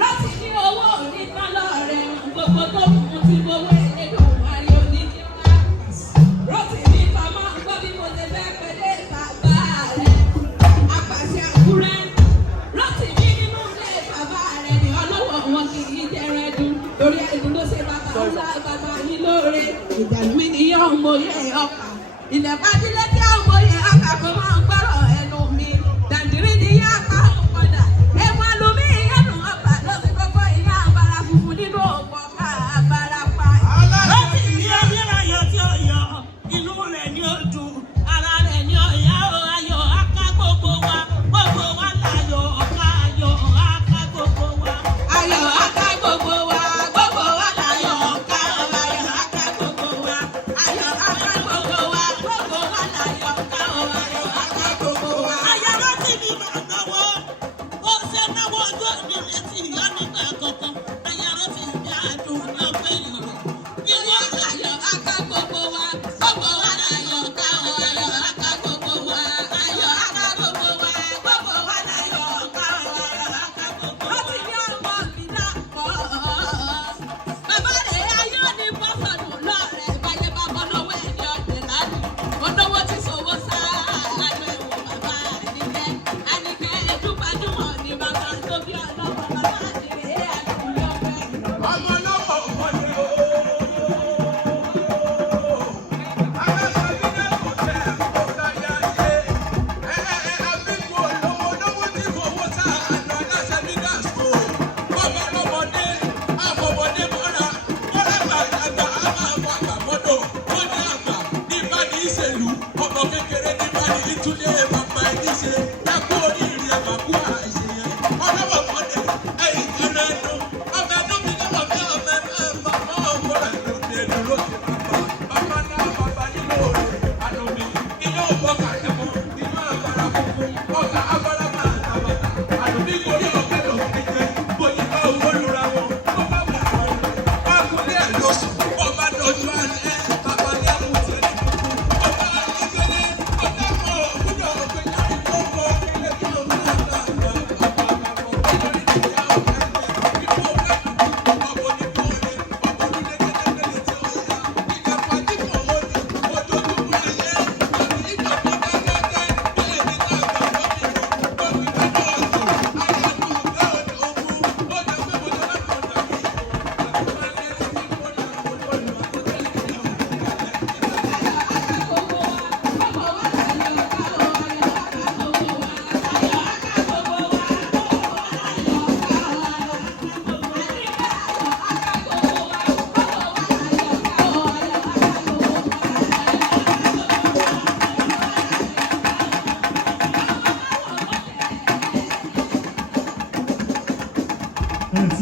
Rántí ní owó onígbà lọ́rẹ̀ gbogbo tó kún ti gbowó èlédò wáyé oníkíwá. Rántí ní màmá gbọ́ bí mo ṣe fẹ́ pèlè bàbá rẹ̀. Apàṣẹ àkúrẹ́. Rántí ní nínú ilé bàbá rẹ̀ ní ọlọ́wọ́ wọn kì í jẹrẹ dùn. Torí ẹ̀dùn ló ṣe bàbá ńlá bàbá yín lóore. Ìdàlùmí ni yóò mọyé ọkà. Ilẹ̀ bájílẹ̀ tí ó mọyé ọkà kò máa ń gbọ́rọ̀ ẹnu mi. Dàndírí ni yá pa òun padà. Ẹ̀wọ̀n lómi ìyẹnu ọba ló ti kọ́kọ́ ìyá àbára funfun nínú òpó ká àbára pa. Láti ní abíráyọ̀ tí ó yọ, inú rẹ̀ ni ó dùn, ara rẹ̀ ni ó yá o, ayọ̀ aká gbogbo wa láyọ̀ ọ̀ká ayọ̀ aká gbogbo wa. Ayọ̀ aká gbogbo wa, gbogbo wa láyọ̀ ọ̀ká ayọ̀ aká gbogbo wa. Ayọ̀ aká gbogbo wa, gbogbo wa láyọ̀ ọ̀ká ayọ̀ aká gbogbo wa. Ayọ̀ rántí ni màá náwó, ó ṣe náwó ojú òní létí ìyá ni